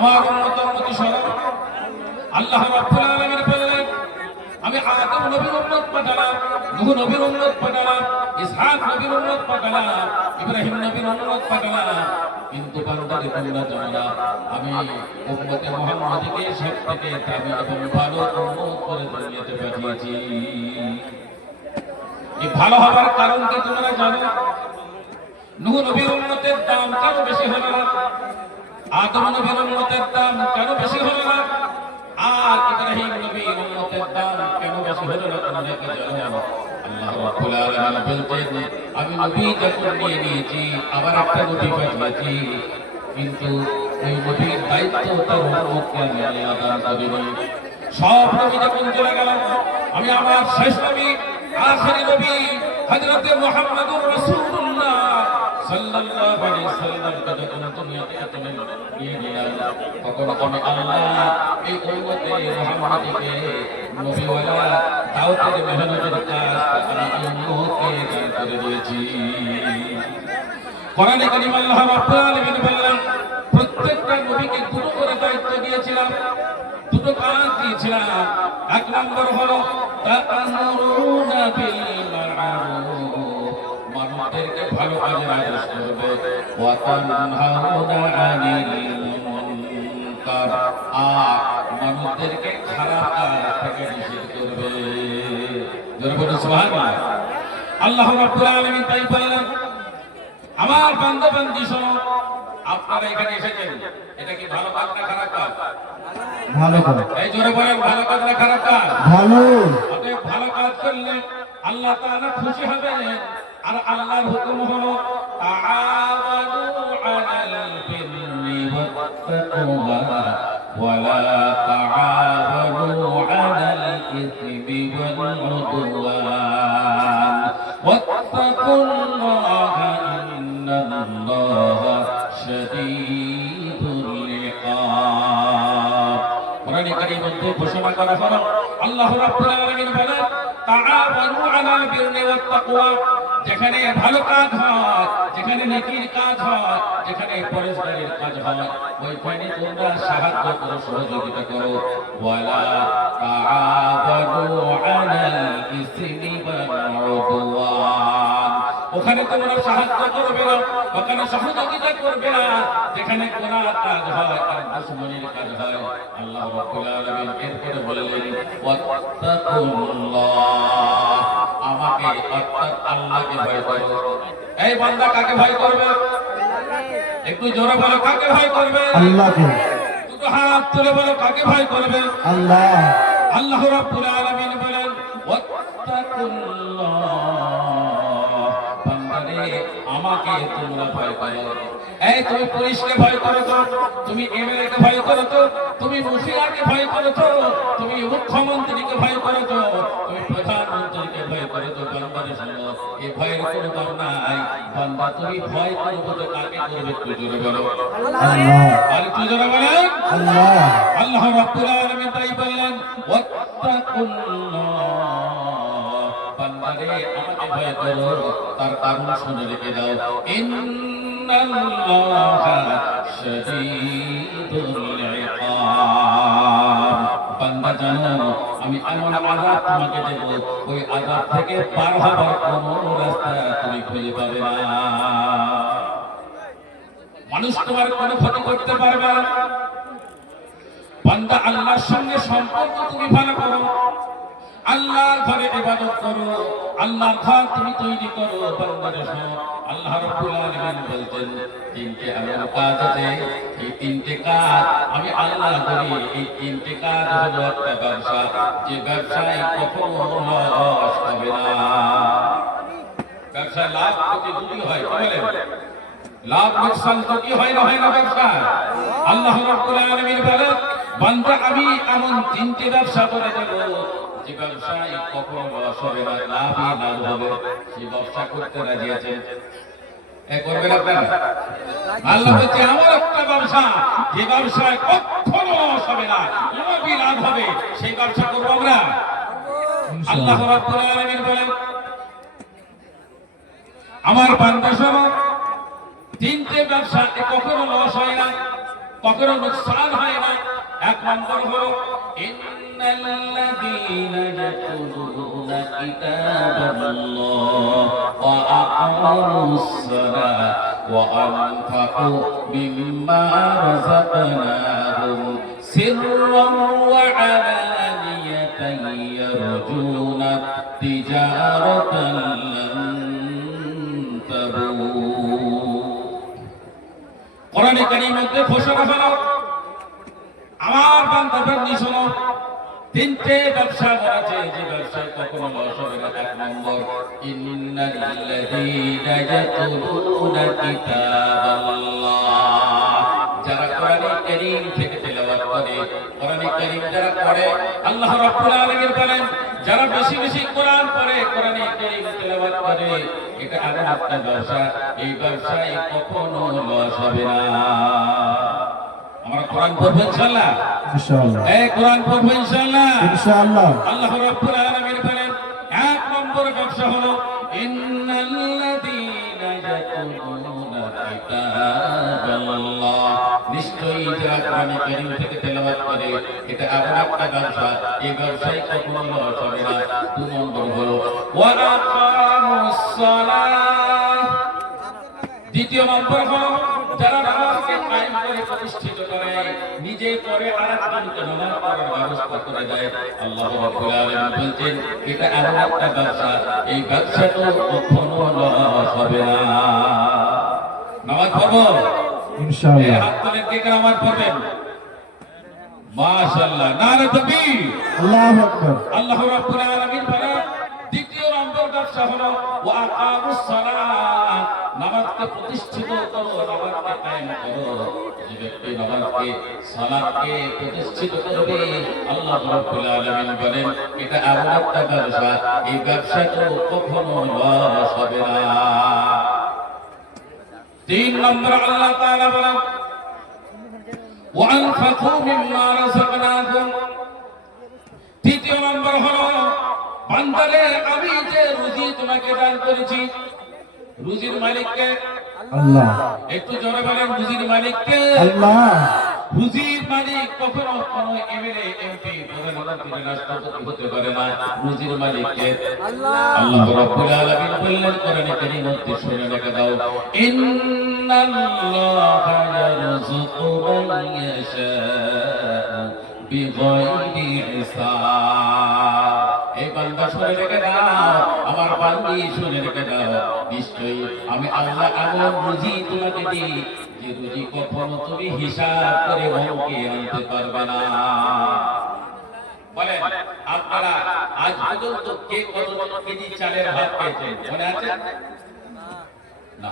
আমার উম্মতের প্রতি সরল। আল্লাহ রাব্বুল আলামিন বললেন, আমি আদম নবীর উম্মত পাঠালাম, নূহ নবীর উম্মত পাঠালাম, ইসহাক নবীর উম্মত পাঠালাম, ইব্রাহিম নবীর উম্মত পাঠালাম। কিন্তু বান্দারে তোমরা জানো না, আমি উম্মতে মুহাম্মাদীকে সবথেকে দামি এবং ভালো উম্মত করে দুনিয়াতে পাঠিয়েছি। এই ভালো হবার কারণ কি তোমরা জানো? নূহ নবীর উম্মতের দাম কেন বেশি হলো না? আদম নবীর উম্মতের দাম কেন বেশি হলো না? আর ইব্রাহিম নবীর উম্মতের দাম কেন বেশি হলো না? তোমরা কি জানো? আল্লাহ রাব্বুল আলামিন বলতেন, আমি নবী যখন নিয়ে নিয়েছি, আবার একটা নবী পাঠিয়েছি, কিন্তু এই নবীর দায়িত্ব তার উম্মতকে আমি আল্লাহ দান করিনি। সব নবী যখন চলে গেল, আমি আমার শেষ নবী, আখেরি নবী হযরত মুহাম্মদুর রাসূলুল্লাহ সাল্লাল্লাহু আলাইহি ওয়াসাল্লামকে যখন দুনিয়াতে নিয়ে নিলাম, তখন আমি আল্লাহ এই উম্মতে মুহাম্মাদীকে নবীওয়ালা দাওয়াতের মেহনতের কাজ আমি উম্মতকে দান করে দিয়েছি। কোরআনে কারীম আল্লাহ রাব্বুল আলামিন বললেন, প্রত্যেকটা নবীকে দুটো করে দায়িত্ব দিয়েছিলাম, দুটো কাজ দিয়েছিলাম। এক নম্বর হলো তা'আমুরুনা বিল মা'রুফ, মানুষদেরকে ভালো কাজের আদেশ করবে, ওয়া তানহাউনা আনিল মুনকার, আর মানুষদেরকে খারাপ কাজ থেকে নিষেধ করবে। জোরে বলুন সুবহানাল্লাহ। আল্লাহ রাব্বুল আলামিন তাই বললেন, আমার বান্দা বান্দি শোনো, আপনারা এখানে এসেছেন, এটা কি ভালো কাজ না খারাপ কাজ? ভালো কাজ। এই জোরে বলেন, ভালো কাজ না খারাপ কাজ? ভালো। অতএব ভালো কাজ করলে আল্লাহ তাআলা খুশি হবেন। আর আল্লাহর হুকুম হলো তাআওয়ানু আলাল বিররি ওয়াত তাকওয়া ওয়া লা তাআওয়ানু আলাল ইসমি ওয়াল উদওয়ান ওয়াত্তাকুল্লাহা ইন্নাল্লাহা শাদীদুল ইকাব। কোরআনে কারীমের মধ্যে ঘোষণা করা হলো, আল্লাহ রাব্বুল আলামিন বলেন, তাআওয়ানু আলাল বিররি ওয়াত তাকওয়া, যেখানে ভালো কাজ হয়, যেখানে নেকির কাজ হয়, যেখানে পরস্পরের কাজ হয়, ওইখানে তোমরা সাহায্য করো, সহযোগিতা করো। ওয়ালা তাআওয়ানু আলাল ইসমি ওয়াল উদওয়ান, ওখানে তোমরা সাহায্য করবে না, ওখানে সহযোগিতা করবে না, যেখানে গুনাহ কাজ হয় আর দুশমনির কাজ হয়। আল্লাহ রাব্বুল আলামিন এরপরে বললেন, ওয়াত্তাকুল্লাহ, আমাকে অর্থাৎ আল্লাহকে ভয় করো। এই বান্দা কাকে ভয় করবে? একটু জোরে বলো, কাকে ভয় করবে? আল্লাহকে। দুটো হাত তুলে বলো, কাকে ভয় করবে? আল্লাহ। আল্লাহ রাব্বুল আলামিন বলেন, ওয়াত্তাকুল্লাহ, বান্দারে আমাকে তোমরা ভয় করো। এই তুমি পুলিশকে ভয় করো তো, তুমি এমএলএ কে ভয় করো তো, তুমি মুখিয়াকে ভয় করো তো, তুমি মুখ্যমন্ত্রীকে ভয় করো তো, তুমি প্রধানমন্ত্রীকে ভয় করো তো, বান্দারে শোনো, এই ভয়ের কোনো দাম নাই। বান্দা তুমি ভয় করবে তো কাকে করবে? একটু জোরে বলো আল্লাহ। আর একটু জোরে বলেন আল্লাহ। আল্লাহ রাব্বুল আলামিন তাই বললেন, ওয়াত্তাকুল্লাহ, বান্দারে আমাকে ভয় করো, তার কারণ শুনে রেখে দাও, ইন্নাল্লাহা শাদীদুল ইকাব। বান্দা জানো, আমি এমন আযাব তোমাকে দেব, ওই আযাব থেকে পার হবার কোনো রাস্তা তুমি খুঁজে পাবে না। মানুষ তোমার কোনো ক্ষতি করতে পারবে না। বান্দা আল্লাহর সঙ্গে সম্পর্ক তুমি ভালো করো, আল্লাহর ঘরে ইবাদত করো, আল্লাহর ঘর তুমি তৈরি করো। বান্দারে শোনো, আল্লাহ রাব্বুল আলামিন বলতেন, তিনটে এমন কাজ আছে, এই তিনটে কাজ আমি আল্লাহ করি। এই তিনটে কাজ হলো একটা ব্যবসা, যে ব্যবসায় কখনো লস হবে না। ব্যবসায় লাভ ক্ষতি দুটোই হয়, কি বলেন? লাভ লোকসান তো কি হয় না, হয় না ব্যবসায়? আল্লাহ রাব্বুল আলামিন বলেন, বান্দা আমি এমন তিনটে ব্যবসা করে দেব, যে ব্যবসায় কখনো লস হবে না, লাভই লাভ হবে। সেই ব্যবসা করতে রাজি আছেন? করবেন আপনারা? আল্লাহ বলছে, আমার একটা ব্যবসা, যে ব্যবসায় কখনো লস হবে না, লাভই লাভ হবে, সেই ব্যবসা করবো আমরা। আল্লাহ রাব্বুল আলামিন বলেন, আমার বান্দা শোনো, তিনটে ব্যবসা কখনো লস হয় না। কখনো নুকসান হয় না। এক নম্বর হলো ইন্নাল্লাযীনা ইয়াতুলুনা কিতাবাল্লাহ ওয়া আকামুস সালাহ ওয়া আনফাকু মিম্মা রাযাকনাহুম সিররান ওয়া আলানিয়াতান ইয়ারজুনা তিজারাতান লান তাবুর। কোরআনে কারীমের মধ্যে ঘোষণা হলো, আমার বান্দা বান্দি শোনো, তিনটে ব্যবসা আছে যে ব্যবসায় কখনো লস হবে না। এক নম্বর ইন্নাল্লাযীনা ইয়াতুলুনা কিতাবাল্লাহ, যারা কোরআনে কারীম থেকে তেলাওয়াত করে, কোরআনে কারীম যারা পড়ে, আল্লাহ রাব্বুল আলামিন বলেন যারা বেশি বেশি কোরআন পড়ে, কোরআনে কারীম তেলাওয়াত করে, এটা এমন একটা ব্যবসা, এই ব্যবসায় কখনো লস হবে না। আমরা কোরআন পড়বো ইনশাআল্লাহ, ইনশাআল্লাহ, এই কোরআন পড়বো ইনশাআল্লাহ। ইনশাআল্লাহ। আল্লাহ রাব্বুল আলামিন বলেন এক নম্বর ব্যবসা হলো ইন্নাল্লাযীনা ইয়াতুলুনা কিতাবাল্লাহ, নিশ্চয়ই যারা কোরআনে কারীম থেকে তেলাওয়াত করে, এটা এমন একটা ব্যবসা, এই ব্যবসায় কখনো লস হবে না। দুই নম্বর হলো ওয়া আকামুস সালাহ, দ্বিতীয় নম্বর হলো যারা নামাজকে কায়েম করে প্রতিষ্ঠিত করে, নিজে করে আরেকজনকে নামাজ পড়ার ব্যবস্থা করে দেয়। আল্লাহ রাব্বুল আলামিন বলেন এটা এমন একটা ব্যবসা, এই ব্যবসাটা কখনো লস হবে না। নামাজ পড়বো ইনশাআল্লাহ। হাত তুলে কে কে নামাজ পড়বেন? মাশাআল্লাহ, নারে তাকবীর। আল্লাহু আকবার। আল্লাহ রাব্বুল আলামিন বলেন দ্বিতীয় নম্বর ব্যবসা হলো ওয়া আকামুস সালাহ, নামাজকে প্রতিষ্ঠিত করো, নামাজকে কায়েম করো। যে ব্যক্তি নামাজকে সালাতকে প্রতিষ্ঠিত করবে, আল্লাহ রাব্বুল আলামিন বলেন এটা এমন একটা ব্যবসা, এই ব্যবসাটা কখনো লস হবে না। তিন নম্বর আল্লাহ তাআলা বলেন ওয়া আনফাকু মিম্মা রাযাকনাকুম, তৃতীয় নম্বর হলো বান্দারে আমি যে রুজি তোমাকে দান করেছি, রুজির মালিককে আল্লাহ। একটু জোরে বলেন, রুজির মালিককে আল্লাহ। রুজির মালিক কখনো কোনো এমএলএ এমপি প্রধানমন্ত্রী রাষ্ট্রপতি হতে পারে না। রুজির মালিককে আল্লাহ রাব্বুল আলামিন বললেন কোরআনে কারীম মধ্যে শুনে রেখে দাও, ইন্নাল্লাহা ইয়ারযুকু মান ইয়াশাউ বিগাইরি হিসাব। এই বান্দা শুনে রেখে দাও, আমার বান্দি শুনে রেখে দাও, নিশ্চয়ই আমি আল্লাহ এমন রুজি তোমাকে দিই যে রুজি কখনো তুমি হিসাব করে অঙ্কে আনতে পারবে না। বলেন আপনারা আজ পর্যন্ত কে কত কেজি চালের ভাত খেয়েছেন মনে আছে? না।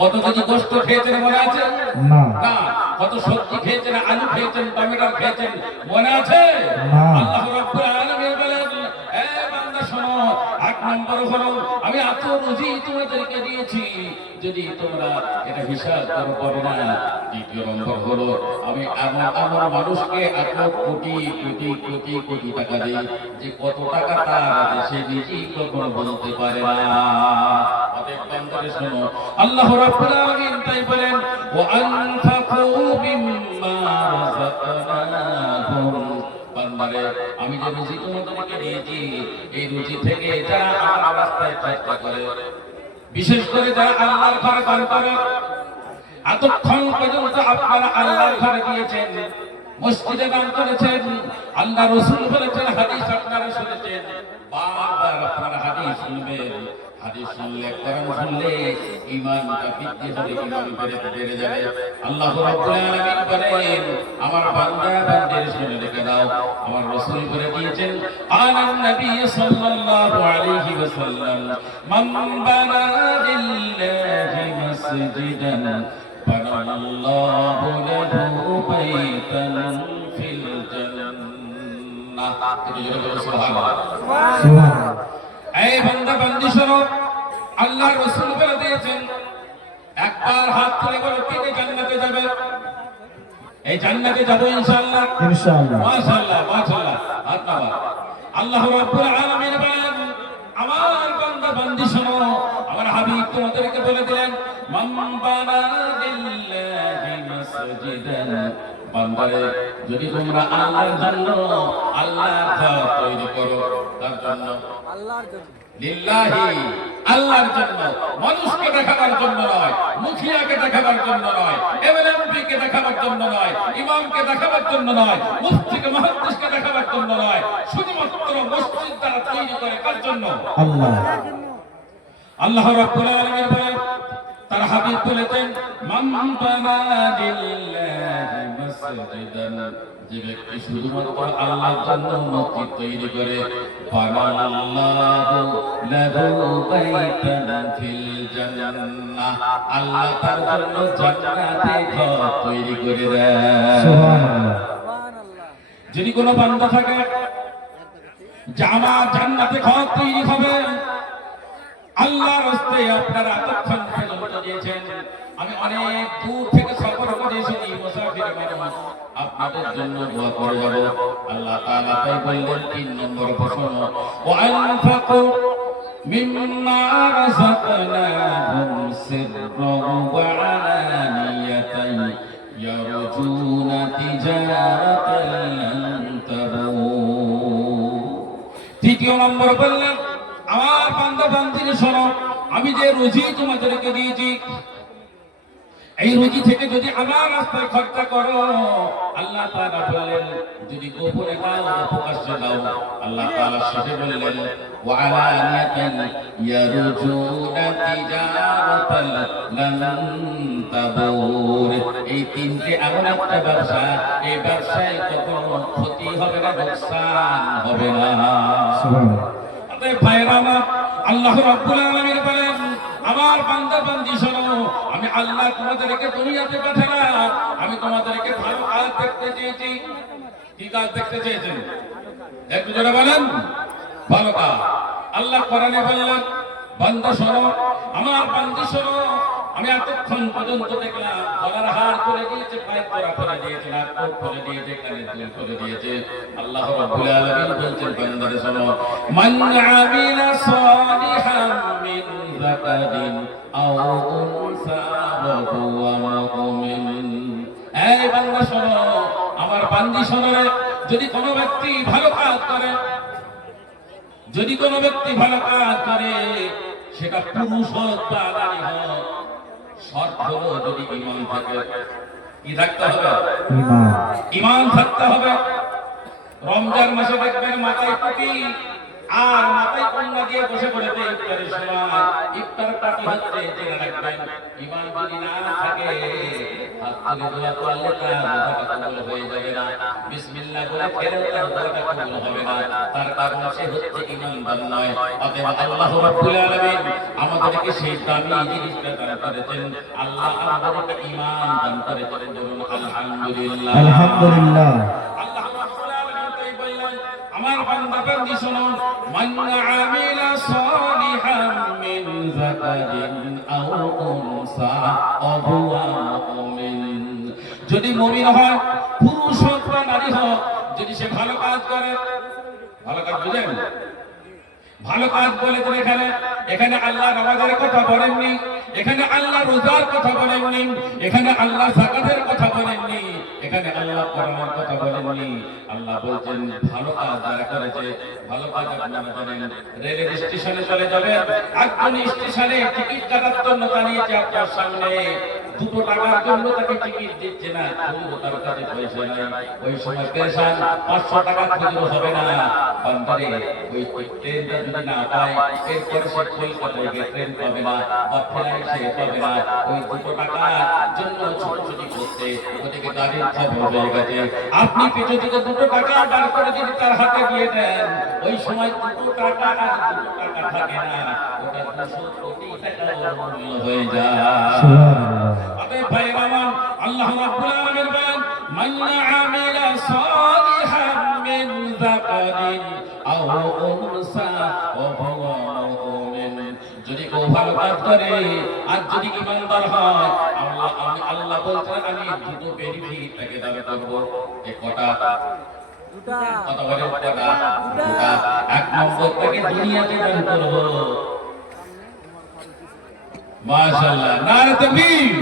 কত কেজি গোশত খেয়েছেন মনে আছে? না। না। কত সবজি খেয়েছেন, আলু খেয়েছেন, টমেটো খেয়েছেন মনে আছে? না। আল্লাহ রাব্বুল আলামিন বলেন এ বান্দা শোনো, এক নম্বর হলো আমি এত রুজি তোমাদেরকে দিয়েছি, যদি তোমরা এটা হিসাব করো পাবে না। দ্বিতীয় নম্বর হলো আমি আমার মানুষকে এত কোটি কোটি কোটি কোটি টাকা দিই যে কত টাকা তার আছে সে নিজেই কখনো বলতে পারে না। অতএব বান্দারে শোনো, আল্লাহ রাব্বুল আলামিন তাই বলেন ওয়া আনফাকু মিম্মা রাযাকনাহুম, বান্দারে আমি যে রুজি তোমাদেরকে দিয়েছি, এই রুজি থেকে যারা আমার রাস্তায় চেষ্টা করে, বিশেষ করে যারা আল্লাহর ঘরে দান করে, এতক্ষণ পর্যন্ত আপনারা আল্লাহর ঘরে দিয়েছেন, মসজিদে দান করেছেন, আল্লাহ রাসূল বলেছেন, হাদিস আপনারা শুনেছেন, বারবার আপনারা হাদিস শুনবেন। হাদিস শুনলে, কোরআন শুনলে ঈমানটা বৃদ্ধি হবে, ঈমান বেড়ে যাবে। আল্লাহ রাব্বুল আলামিন বলেন আমার বান্দা বান্দির শুনে রেখে দাও, আমার রাসূল বলে দিয়েছেন আনান নবী সাল্লাল্লাহু আলাইহি ওয়াসাল্লাম মান বানা লিল্লাহি মাসজিদান বানাল্লাহু লাহু বাইতান ফিল জান্নাহ। সুবহানাল্লাহ। সুবহানাল্লাহ। এই বান্দা বান্দি শোনো, আল্লাহ রাসূল বলে দিয়েছেন একবার হাত তুলে বলো কে কে জান্নাতে যাবে? এই জান্নাতে যাব ইনশাআল্লাহ। ইনশাআল্লাহ। মাশাআল্লাহ মাশাআল্লাহ। হাত নামা। আল্লাহ রাব্বুল আলামিন বলেন আমার বান্দা বান্দি শোনো, আমার হাবিব তোমাদেরকে বলে দিলেন মান বানা লিল্লাহি মাসজিদান বান্দারে যদি তোমরা আল্লাহর জন্য আল্লাহর ঘর তৈরি করো তার জন্য লিল্লাহি আল্লাহর জন্য মানুষকে দেখাবার জন্য নয় মুখিয়াকে দেখাবার জন্য নয় এমএলএমপিকে দেখাবার জন্য নয় ইমামকে দেখাবার জন্য নয় মুফতিকে মুহাদ্দিসকে দেখাবার জন্য নয় শুধুমাত্র মসজিদ দ্বারা তৈরি করে কার জন্য আল্লাহ আল্লাহ রাব্বুল আলামিন বলেন তার হাবিব বলেছেন মান বানা লিল্লাহি মাসজিদান যে ব্যক্তি শুধুমাত্র আল্লাহর জন্য মসজিদ তৈরি করে বানাল্লাহু লাহু বাইতান ফিল জান্নাহ আল্লাহ তার জন্য জান্নাতে ঘর তৈরি করে দেয় সুবহানাল্লাহ যদি কোনো বান্দা থাকে জামা জান্নাতে ঘর তৈরি হবে আল্লাহর রাস্তায় আপনারা এতক্ষণ পর্যন্ত দিয়েছেন আমি অনেক দূর থেকে সফর করে এসেছি মুসাফির মানুষ আপনাদের জন্য দোয়া করে যাব আল্লাহ তাআলা তাই বললেন 3 নম্বর প্রশ্ন ওয়া আনফাকু মিম্মা রাযাকনাহুম সিররান ওয়া আলানিয়াতান ইয়ারজুনা তিজারাতান লান তাবুর তৃতীয় নম্বর বললেন আমার বান্দা বান্দিরে শোনো আমি যে রুজি তোমাদেরকে দিয়েছি এই রুজি থেকে যদি আমার রাস্তায় খরচা করো আল্লাহ তাআলা বললেন যদি গোপনে দাও প্রকাশ্যে দাও আল্লাহ তাআলা শেষে বললেন ওয়া আলানিয়াতান ইয়ারজুনা তিজারাতান লান তাবুর এই তিনটে এমন একটা ব্যবসা এই ব্যবসায় কখনো ক্ষতি হবে না লোকসান হবে না সুবহানাল্লাহ ভাইরা আমার আল্লাহ রাব্বুল আলামিন বলেন আমার বান্দা বান্দি শোনো আমি আল্লাহ তোমাদেরকে দুনিয়াতে পাঠালাম আমি তোমাদেরকে ভালো কাজ দেখতে চেয়েছি কি কাজ দেখতে চেয়েছেন একটু জোরে বলেন ভালো কাজ আল্লাহ কোরআনে বললেন বান্দা শোনো আমার বান্দি শোনো আমি এতক্ষণ পর্যন্ত দেখলাম গলার হার করে দিয়েছে পায়ের তোরা করে দিয়েছে নাক কোট করে দিয়েছে কানের দুল করে দিয়েছে আল্লাহ রাব্বুল আলামিন বলছেন বান্দারে শোনো মান আমিলা সালিহান মিন যাকারিন আও উনসা ওয়া হুয়া মুমিন এই বান্দা শোনো আমার বান্দি শোনো যদি কোনো ব্যক্তি ভালো কাজ করে যদি কোনো ব্যক্তি ভালো কাজ করে সেটা পুরুষ হোক বা নারী হোক শর্ত হলো যদি ঈমান থাকে কি থাকতে হবে ঈমান ঈমান থাকতে হবে রমজান মাসে দেখবেন মাথায় টুপি আর মাথায় কন্যা দিয়ে বসে পড়েছে ইফতারের সময় ইফতার পার্টি হচ্ছে জেনে রাখবেন ঈমান যদি না থাকে হাত তুলে দোয়া করলে তার দোয়াটা কবুল হয়ে যাবে না বিসমিল্লাহ বলে খেলেও তার দোয়াটা কবুল হবে না তার কারণ সে হচ্ছে ঈমানদার নয় অতএব আল্লাহ রাব্বুল আলামিন আমাদেরকে সেই দামি জিনিসটা দান করেছেন আল্লাহ আমাদেরকে ঈমান দান করেছেন বলুন আলহামদুলিল্লাহ আলহামদুলিল্লাহ আল্লাহ রাব্বুল আলামিন তাই বললেন আমার বান্দা বান্দি শুনো মান আমিলা সালিহান মিন যাকারিন আও উনসা ওয়া হুয়া মুমিন যদি মুমিন হয় পুরুষ হোক বা নারী হোক যদি সে ভালো কাজ করে ভালো কাজ বুঝেন ভালো কাজ বলেছেন এখানে আল্লাহ নামাজের কথা বলেননি এখানে আল্লাহ রোজার কথা বলেননি এখানে আল্লাহ যাকাতের কথা বলেননি এখানে আল্লাহ কোরআনের কথা বলেননি আল্লাহ বলছেন ভালো কাজ যারা করেছে ভালো কাজ আপনারা জানেন রেলের স্টেশনে চলে যাবেন একজন স্টেশনে টিকিট কাটার জন্য দাঁড়িয়েছে আপনার সামনে 2 টাকার জন্য তাকে টিকিট দিচ্ছে না খুচরো তার কাছে পয়সা নাই ওই সময় পেরেশান 500 টাকা খুচরো হবে না বান্দারে ওই ট্রেনটা যদি না পায় এরপর সে কলকাতায় গিয়ে ট্রেন পাবে না বা ফ্লাইট সে পাবে না ওই 2 টাকার জন্য ছোটাছুটি করতে ওদিকে গাড়ির খবর হয়ে গেছে আপনি পেছন থেকে 2 টাকা বার করে যদি তার হাতে দিয়ে দেন ওই সময় 2 টাকা আর 2 টাকা থাকে না ওটা 200 কোটি টাকা মূল্য হয়ে যায় সুবহানাল্লাহ अबे भाईरामान अल्लाह रब्बुल आलमीन बयान मन आमिला सालिहान मिन যাকারিন আও উনসা ওয়া হুয়া মুমিন যদি কেউ ভালো কাজ করে আর যদি ঈমানদার হয় আল্লাহ বলছেন আমি দুটো বেনিফিট তাকে দান করব এই কটা দুটা কত বলে কটা দুটা এক নম্বর তাকে দুনিয়াতে দান করব মাশাআল্লাহ নারে তাকবীর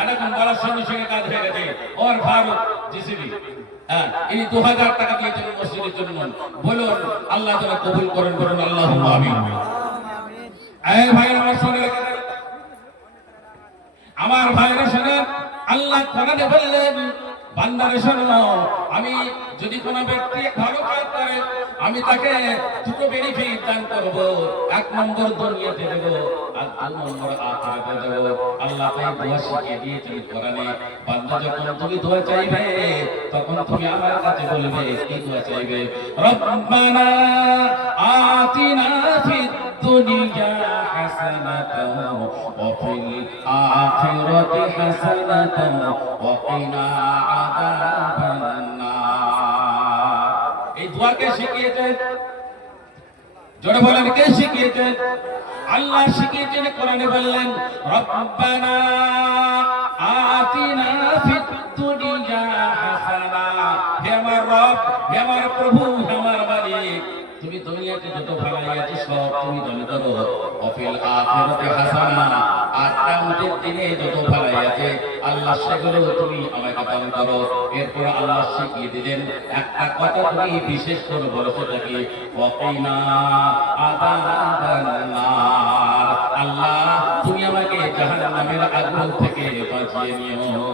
এরকম বলার সঙ্গে সঙ্গে কাজ হয়ে গেছে ওর ফারুক জিসিবি হ্যাঁ ইনি 2000 টাকা দিয়েছেন মসজিদের জন্য বলুন আল্লাহ তাআলা কবুল করেন বলুন আল্লাহুম্মা আমিন এই ভাইরা আমার শুনে আমার ভাইরা শুনে আল্লাহ কোরআনে বললেন বান্দারে শোনো আমি যদি কোনো ব্যক্তি ভালো কাজ করে আমি তাকে দুটো বেনিফিট দান করব এক নম্বর দুনিয়াতে দেব আর দুই নম্বর আখিরাতে দেব আল্লাহ তাই দোয়া শিখিয়ে দিয়েছেন কোরআনে বান্দা যখন তুমি দোয়া চাইবে তখন তুমি আমার কাছে বলবে কি দোয়া চাইবে রব্বানা আতিনা ফিদ দুনিয়া হাসানাতাও ওয়া ফিল আখিরাতি হাসানাতাও ওয়া কিনা আযাবান নার এই দোয়াকে শিখিয়েছেন জোরে বলেন কে শিখিয়েছেন আল্লাহ শিখিয়েছেন কোরআনে বললেন রব্বানা আতিনা ফিদ দুনিয়া হাসানা হে আমার রব হে আমার প্রভু হে আমার মালিক তুমি দুনিয়াতে যত ভালাই আছে সব তুমি দান করো ওয়াফিল আখিরাতি হাসানা আর কিয়ামতের দিনে যত ভালাই আছে আল্লাহ সেগুলো তুমি আমাকে দান করো এরপর আল্লাহ শিখিয়ে দিলেন একটা কথা তুমি বিশেষ করে বলো সেটাকে ওয়াকিনা আযাবান নার আল্লাহ তুমি আমাকে জাহান্নামের আগুন থেকে বাঁচিয়ে নিও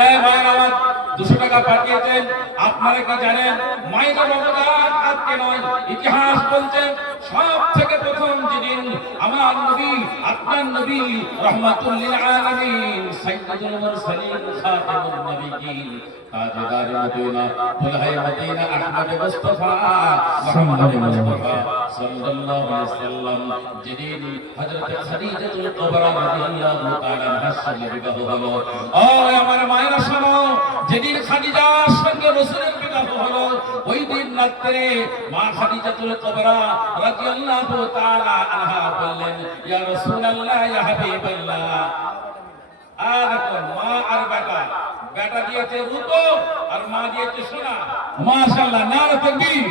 এই ভাইরা আমার 200 টাকা পাঠিয়েছেন আপনারা কি জানেন মাইদা রমজান আজকে নয় ইতিহাস বলছে সব থেকে প্রথম যেদিন আমার নবী আপনার নবী রাহমাতুল লিল আলামিন সাইয়্যিদুল মুরসালিন খাতামুন নবিয়্যিন তাজদার মদিনা দুলহায়ে মদিনা আহমদ মুস্তাফা মুহাম্মদ মুস্তাফা সাল্লাল্লাহু আলাইহি সাল্লাম যেদিন হযরত খাদিজাতুল কুবরা রাদিয়াল্লাহু তাআলা আনহার সঙ্গে বিবাহ হলো ও আমার মায়েরা শোনো যেদিন খাদিজার সঙ্গে রাসূলের বিবাহ হলো ওই দিন রাতে মা খাদিজাতুল কুবরা রাদিয়াল্লাহু তাআলা আনহা বললেন ইয়া রাসূলুল্লাহ ইয়া হাবিবাল্লাহ আর মা আর বেটা দিয়েছে রূপো আর মা দিয়েছে সোনা মাশাআল্লাহ নারে তাকবীর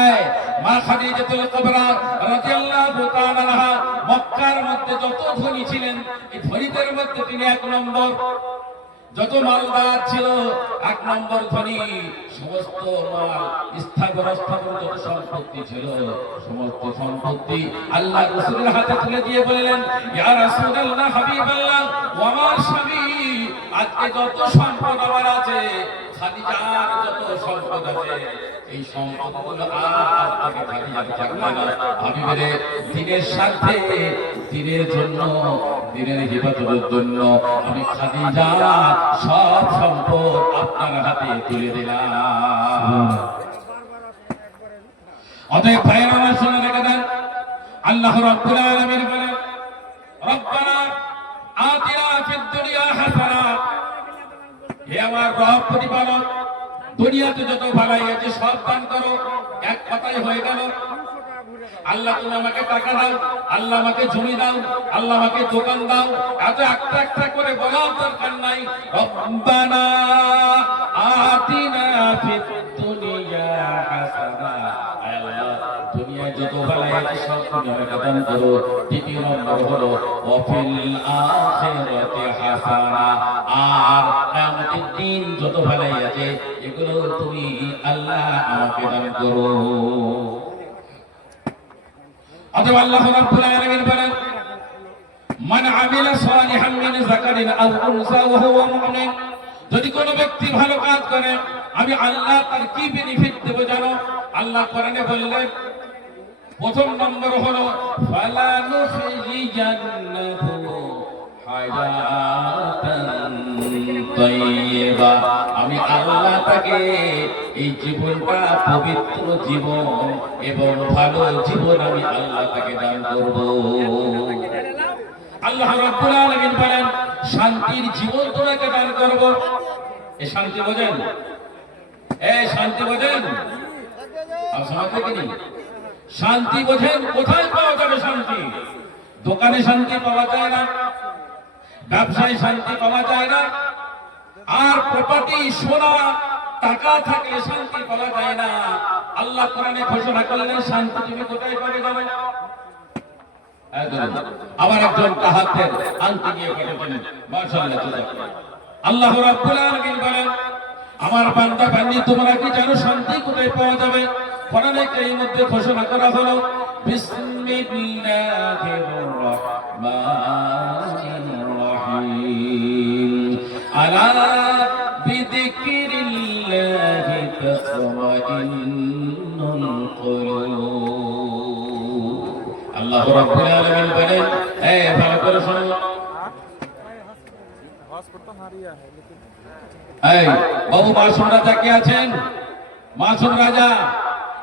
এই মা খাদিজাতুল কুবরা রাদিয়াল্লাহু তাআলা আনহা মক্কার মধ্যে যত ধনী ছিলেন এই ধনীদের মধ্যে তিনি এক নম্বর যত মালদার ছিল এক নম্বর ধনী সমস্ত মাল স্থাবর যত সম্পত্তি ছিল সমস্ত সম্পত্তি আল্লাহ রাসূলের হাতে তুলে দিয়ে বললেন ইয়া রাসূলুল্লাহ হাবিবাল্লাহ ও আমার স্বামী আজকে যত সম্পদ আমার আছে খাদিজার যত সম্পদ আছে এই সম্পদগুলো আর আপনাকে খাদিজাকে থাকবে না হাবিবের দিনের স্বার্থে দিনের জন্য দিনের হিফাজতের জন্য আমি খাদিজা সব সম্পদ আপনার হাতে তুলে দিলাম অতএব ভাইরা আমার শুনে রেখে দেন আল্লাহ রাব্বুল আলামিন বলেন রব্বানা আতিনা ফিদ দুনিয়া হাসানা হে আমার রব প্রতিপালক দুনিয়াতে যত ভালাই আছে সব দান করো এক কথাই হয়ে গেল আল্লাহ তুমি আমাকে টাকা দাও আল্লাহ আমাকে জমি দাও আল্লাহ আমাকে দোকান দাও এত একটা একটা করে বলার দরকার নাই রব্বানা আতিনা ফিদ দুনিয়া হাসানা আল্লাহ দুনিয়ায় যত ভালাই আছে সব তুমি আমাকে দান করো দ্বিতীয় নম্বর হলো ওয়াফিল আখিরাতি হাসানা আর কিয়ামতের দিন যত ভালাই আছে এগুলো তুমি আল্লাহ আমাকে দান করো অতএব আল্লাহ রাব্বুল আলামিন বলেন মান আমিলা সালিহান মিন যাকারিন আও উনসা ওয়া হুয়া মুমিন যদি কোনো ব্যক্তি ভালো কাজ করে আমি আল্লাহ তার কি বেনিফিট দেব জানো আল্লাহ কোরআনে বললেন প্রথম নম্বর হলো ফালা নুখিয়ান্নাহু হায়াতান তাইয়্যিবা আমি আল্লাহ তাকে এই জীবনটা পবিত্র জীবন এবং ভালো জীবন আমি আল্লাহ তাকে দান করব আল্লাহ রাব্বুল আলামিন বলেন শান্তির জীবন তোমাকে দান করব এই শান্তি বোঝেন এই শান্তি বোঝেন আর সমাজে কি নেই শান্তি বোঝেন কোথায় পাওয়া যাবে শান্তি দোকানে শান্তি পাওয়া যায় না ব্যবসায় শান্তি পাওয়া যায় না আর প্রপার্টি সোনা টাকা থাকলে শান্তি পাওয়া যায় না আল্লাহ কোরআনে ঘোষণা করলেন শান্তি তুমি কোথায় পাবে জানো আবার একজন তাহাতের আংটি নিয়ে পাঠাবেন মাশাআল্লাহ। আল্লাহ রাব্বুল আলামিন বলেন, আমার বান্দা বান্দি তোমরা কি জানো শান্তি কোথায় পাওয়া যাবে? কোরআনে কারীমের মধ্যে ঘোষণা করা হলো বিসমিল্লাহির রাহমানির রহিম, আলা বিযিকরিল্লাহি তাতমাইন্নুল কুলুব। আল্লাহ রাব্বুল আলামিন বলেন, এই ভালো করে শুনো, এই বাবু মাসুম রাজা কে আছেন? মাসুম রাজা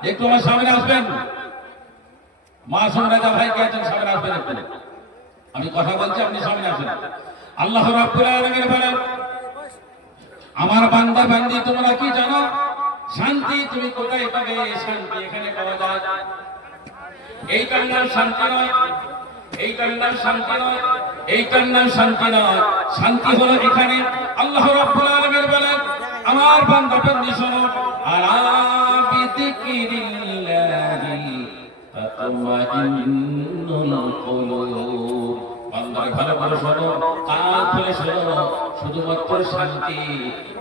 একটু আমার সামনে আসবেন। মাসুম রাজা ভাই কে আছেন? সামনে আসবেন একটু। আমি কথা বলছি, আপনি সামনে আসেন। আল্লাহ রাব্বুল আলামিন বলেন, আমার বান্দা বান্দি তোমরা কি জানো শান্তি তুমি কোথায় পাবে? শান্তি এখানে পাওয়া যায়। এইটার নাম শান্তি নয়, এইটার নাম শান্তি নয়, এইটার নাম শান্তি নয়। শান্তি হলো এখানে। আল্লাহ রাব্বুল আলামিন বলেন, আমার বান্দা বান্দি শোনো, আলা বিযিকরিল্লাহি তাতমাইন্নুল কুলুব। বান্দারে ভালো করে শোনো, কান খুলে শোনো, শুধুমাত্র শান্তি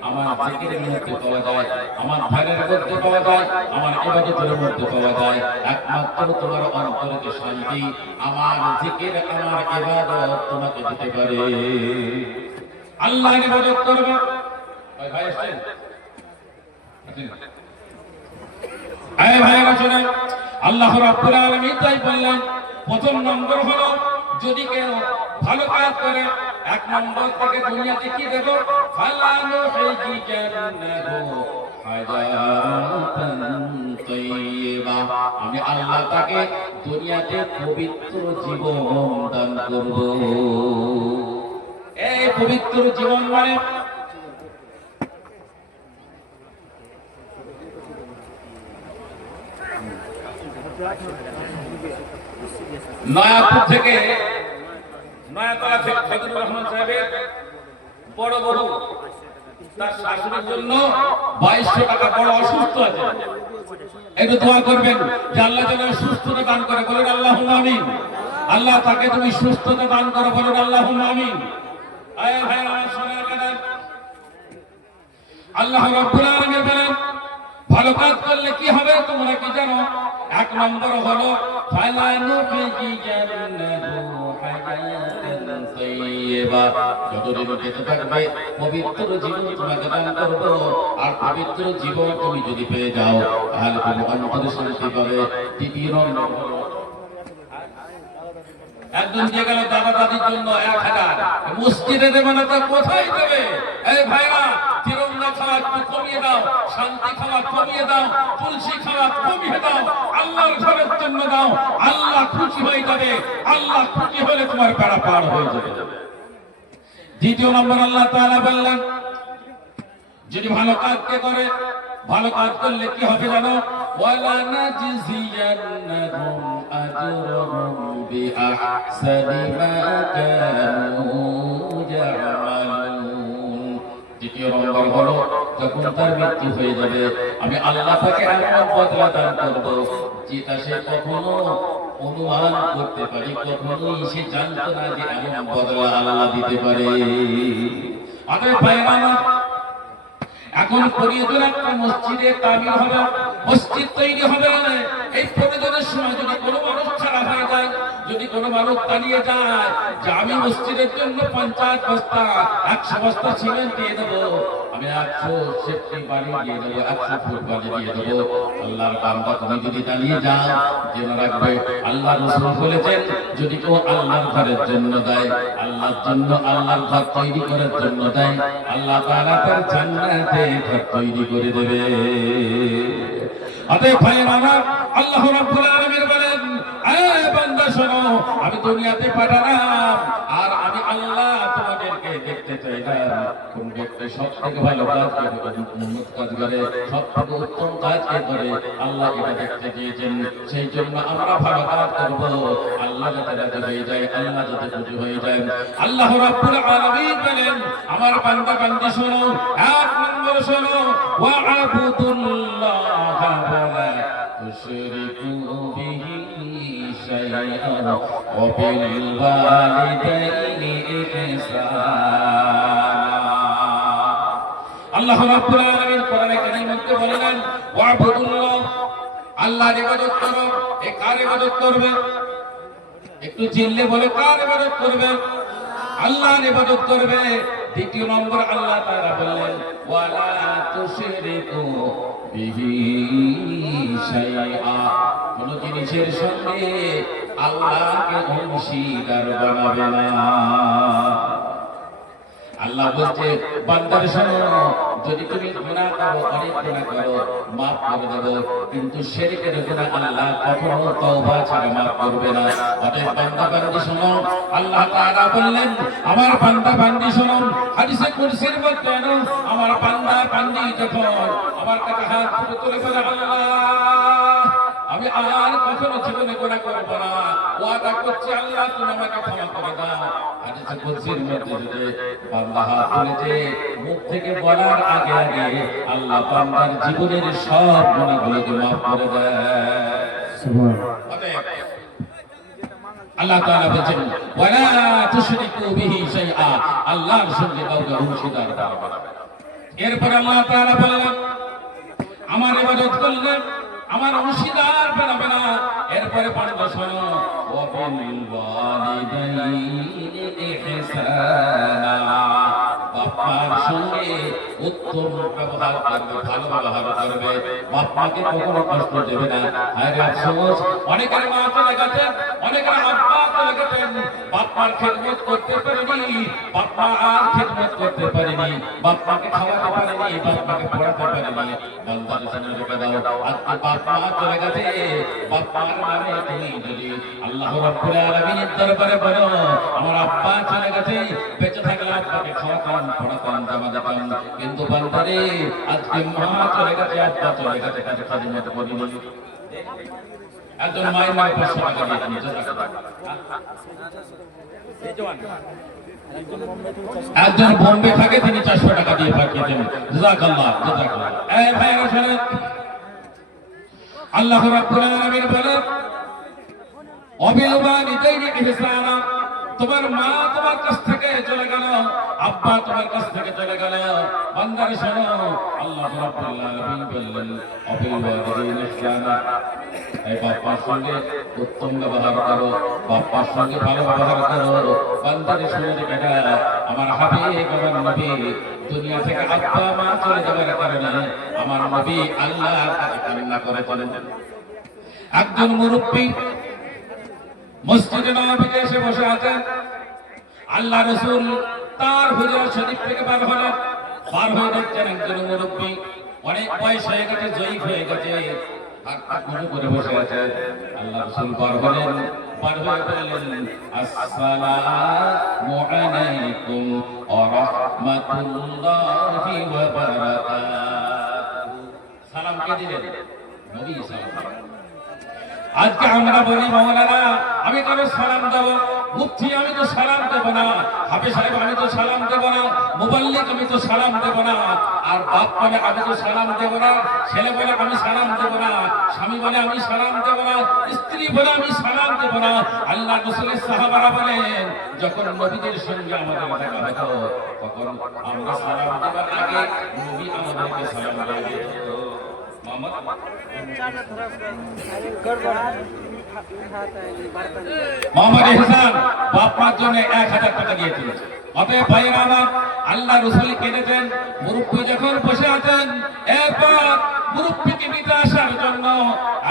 আমার জিকিরের মধ্যে পাওয়া যায়, আমার ধ্যানের মধ্যে পাওয়া যায়, আমার ইবাদতের মধ্যে পাওয়া যায়। একমাত্র তোমার অন্তরে শান্তি আমার জিকির, আমার ইবাদত তোমাকে দিতে পারে। আল্লাহর ইবাদত করবে। ভাই ভাই আসেন, এই ভাইরা শুনেন, আল্লাহ রাব্বুল আলামিন তাই বললেন, প্রথম নম্বর হলো যদি কেউ ভালো কাজ করে, এক নম্বর থেকে দুনিয়াতে কি দেব? ফালানু হিজান্নাহু হায়াতান তাইয়্যিবা। আমি আল্লাহ তাকে দুনিয়াতে পবিত্র জীবন দান করব। এই পবিত্র জীবন মানে নয়াপুর থেকে, নয়াতলা থেকে ফজলুর রহমান সাহেবের বড় বড় তার শাশুড়ির জন্য 2200 টাকা, বড় অসুস্থ আছে। একটু দোয়া করবেন যে আল্লাহ যেন সুস্থতা দান করে, বলেন আল্লাহুম্মা আমিন। আল্লাহ তাকে তুমি সুস্থতা দান করো, বলেন আল্লাহুম্মা আমিন। আয় ভাই আমার সোনার কাছে আল্লাহ রাব্বুল আলামিন বলেন, ভালো কাজ করলে কি হবে তোমরা কি জানো? এক নম্বর হলো ফালানু হিজান্নাহু হায়াতান তাইয়্যিবা। যতদিন বেঁচে থাকবে পবিত্র জীবন তোমাকে দান করব। আর পবিত্র জীবন তুমি যদি পেয়ে যাও তাহলে তুমি অন্তরে শান্তি পাবে। দ্বিতীয় নম্বর হলো একজন দিয়ে গেল দাদা দাদির জন্য 1000, মসজিদে দেবে না তো কোথায় দেবে? এই ভাইরা, তিরঙ্গা খাওয়া একটু কমিয়ে দাও, শান্তি খাওয়া কমিয়ে দাও, তুলসী খাওয়া কমিয়ে দাও, আল্লাহর ঘরের জন্য দাও। আল্লাহ খুশি হয়ে যাবে। আল্লাহ খুশি হলে তোমার বেড়া পার হয়ে যাবে। দ্বিতীয় নম্বর আল্লাহ তাআলা বললেন, যদি ভালো কাজ কে করে, ভালো কাজ করলে কি হবে জানো? ওয়ালা নাজিয়ান্নাহুম আজরাহুম বিআহসানি মা কানু ইয়ামালুন। দ্বিতীয় নম্বর হলো যখন তার মৃত্যু হয়ে যাবে আমি আল্লাহ তাকে এমন বদলা দান করব যেটা সে কখনো অনুমান করতে পারে, কখনোই সে জানতো না যে এমন বদলা আল্লাহ দিতে পারে। অতএব ভাইরা, এখন প্রয়োজন একটা মসজিদে তামিল হবে, মসজিদ তৈরি হবে। এই প্রয়োজনের সময় যদি কোনো মানুষ ছাড়া হয়ে যায়, যদি কোনো মানুষ দাঁড়িয়ে যায় যে আমি মসজিদের জন্য 50 বস্তা 100 বস্তা সিমেন্ট দিয়ে দেবো, আমি 100 সেফটি বাড়ি দিয়ে দেবো, 100 ফুট বাড়ি দিয়ে দেবো। আল্লাহর বান্দা তুমি যদি দাঁড়িয়ে যাও, জেনে রাখবে আল্লাহ রাসূল বলেছেন যদি কেউ আল্লাহর ঘরের জন্য দেয়, আল্লাহর জন্য, আল্লাহর ঘর তৈরি করার জন্য দেয়, আল্লাহ তাআলা তার জান্নাতে ঘর তৈরি করে দেবে। অতএব ভাইরা আমার, আল্লাহ রাব্বুল আলামিন বলেন, এই বান্দা শোনো, আমি দুনিয়াতে পাঠালাম আর আমি আল্লাহ তোমাদেরকে দেখতে চাইলাম কোন ব্যক্তি সবথেকে ভালো কাজ করে, উন্নত কাজ করে, সবথেকে উত্তম কাজ করে। আল্লাহ এটা দেখতে চেয়েছেন, সেই জন্য আমরা ভালো কাজ করব। আল্লাহ যাতে রাজি হয়ে যায়, আল্লাহ যাতে খুশি হয়ে যায়। আল্লাহ রাব্বুল আলামিন বলেন, আমার বান্দা বান্দি শোনো, এক নম্বর শোনো, ওয়া'বুদুল্লাহ ওয়া লা তুশরিকু বিহি শাইআন وبالوالدين إحسانا আল্লাহ রাব্বুল আলামিন কোরআনে কারীমের মধ্যে বলেন ওয়াবুদুল্লাহ আল্লাহর ইবাদত করো। এ কার ইবাদত করবে? একটু চিল্লে বলে কার ইবাদত করবে? আল্লাহর ইবাদত করবে। দ্বিতীয় নম্বর আল্লাহ তাআলা বললেন ওয়ালা তুশরিকু বিহি শাইআ, কোন জিনিসের সঙ্গে আল্লাহকে অংশীদার বানাবে না। আল্লাহ বলছে বান্দার শোনো, যদি তুমি গুনাহ করো, অনেক গুনাহ করো, মাফ করে দেব, কিন্তু শিরকের গুনাহ আল্লাহ কখনো তওবা ছাড়া মাফ করবে না। অতএব বান্দা বান্দি শোনো, আল্লাহ তাআলা বললেন আমার বান্দা বান্দি শোনো, হাদিসে কুরসির মধ্যে আমার বান্দা বান্দি যখন আমার কাছে হাত তুলে বলে আল্লাহ আমি আর কখনো জীবনে গুনাহ করব না, ওয়াদা করছি আল্লাহ তুমি আমাকে ক্ষমা করে দাও। হাদিসে কুরসির মধ্যে যদি বান্দা হাত তুলেছে, মুখ থেকে বলার আগে আগে আল্লাহ বান্দার জীবনের সব গুনাহগুলোকে মাফ করে দেয়। সুবহান। আল্লাহ তাআলা বলেন ওয়ালা তুশরিকু বিহি শাইআ, আল্লাহর সঙ্গে কাউকে অংশীদার করবে না। এরপর আল্লাহ তাআলা বলেন আমার ইবাদত করলে আমার অংশীদার বানাবে না। এরপরে বান্দা শোনো ওয়াবিল ওয়ালিদাইনি ইহসানা, বাবার সঙ্গে উত্তম ব্যবহার করবে, ভালো ব্যবহার করবে, বাপমাকে কখনো কষ্ট দেবে না। আরে আফসোস, অনেকের মা চলে গেছেন, অনেকের আব্বা চলে গেছেন, বাপমার খেদমত করতে পারেনি, বাপমা আর খেদমত করতে পারেনি, বাপমাকে খাওয়াতে পারেনি, বাপমাকে পড়াতে পারেনি। বান্দার জন্য রেখে দাও, আজকে বাপমা চলে গেছে, বাপমার নামে তুমি যদি আল্লাহ রাব্বুল আলামিনের দরবারে বলো আমার আব্বা চলে গেছে, বেঁচে থাকলে আব্বাকে খাওয়াতাম, পড়াতাম, জামা দিতাম, কিন্তু বান্দারে আজকে মা চলে গেছে, আব্বা চলে গেছে, কাজে খাদিমত করিনি। একজন মায়ের মায়ের 500 টাকা দিয়ে নিয়ে যাবে, একজন বোম্বে থাকে তিনি 400 টাকা দিয়ে পাঠিয়ে দেন। জাযাকাল্লাহ জাযাকাল্লাহ। এই ভাইরা শুনেন, আল্লাহ রাব্বুল আলামিন বলেন ওয়াবিল ওয়ালিদাইনি ইহসানা, তোমার মা তোমার কাছ থেকে চলে গেল, আব্বা তোমার কাছ থেকে চলে গেল, বান্দারে শোনো আল্লাহ রাব্বুল আলামিন বললেন ওয়াবিল ওয়ালিদাইনি ইহসানা, এই বাবার সঙ্গে উত্তম ব্যবহার করো, বাবার সঙ্গে ভালো ব্যবহার করো। বান্দারে শুনে বেটা আমার হাবিব আমার নবী দুনিয়া থেকে আব্বা মা চলে যাওয়ার কারণে আমার নবী আল্লাহর কাছে কান্না করে বলেন। একজন মুরব্বী মসজিদে নববীতে এসে বসে আছেন, আল্লাহ রাসূল তার হুজুর শরীফ থেকে বার হলেন, বার হয়ে দেখছেন একজন মুরব্বী অনেক বয়স হয়ে গেছে, জয়ীফ হয়ে গেছে, হাত মুঠো করে বসে আছে। আল্লাহ রাসূল বার হলেন, বার হয়ে বললেন আসসালামু আলাইকুম ওয়া রাহমাতুল্লাহি ওয়া বারাকাতুহু। সালাম কে দিলেন? নবী সালাম। আজকে আমরা বলি মাওলানা আমি কারো সালাম দেব, মুফতি আমি তো সালাম দেব না, হাফেজ সাহেব আমি তো সালাম দেব না, মুবাল্লিগ আমি তো সালাম দেব না, আর বাপ বলে আমি তো সালাম দেব না, ছেলে বলে আমি সালাম দেব না, স্বামী বলে আমি সালাম দেব না, স্ত্রী বলে আমি সালাম দেব না। আল্লাহ রাসূলের সাহাবারা বলেন যখন নবীদের সঙ্গে আমাদের দেখা হতো তখন আমরা সালাম দেবার আগে নবী আমাদেরকে সালাম দিয়ে দিত। মোহাম্মদ ইহসান বাপ মার জন্য 1000 টাকা দিয়েছিল। অতএব ভাইয়েরা আমার আল্লাহ রাসূল কেঁদেছেন, মুরব্বী যখন বসে আছেন, এরপর মুরব্বীকে নিতে আসার জন্য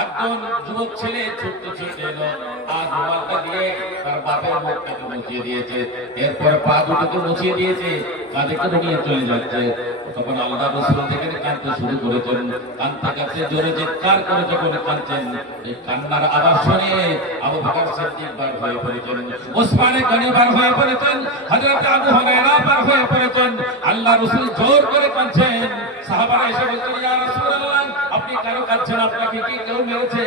একজন যুবক ছেলে ছোট্ট ছোট্ট এলো, আর রুমালটা দিয়ে তার বাপের মুখটাকে মুছিয়ে দিয়েছে, এরপর পা দুটোকে মুছিয়ে দিয়েছে, কাঁধে করে নিয়ে চলে যাচ্ছে। তখন আল্লাহ রাসূল দেখে কাঁদতে শুরু করেছেন, কাঁদতে কাঁদতে জোরে চিৎকার করে যখন কাঁদছেন, এই কান্নার আওয়াজ শুনে আবু বকর সিদ্দিক বার হয়ে পড়েছেন, ওসমান গনি বার হয়ে পড়েছেন, হযরত আবু হুরায়রা বার হয়ে পড়েছেন। আল্লাহ রাসূল জোর করে কাঁদছেন, সাহাবারা এসে বলছেন ইয়া রাসূলুল্লাহ আপনি কেন কাঁদছেন, আপনাকে কি কেউ মেরেছে,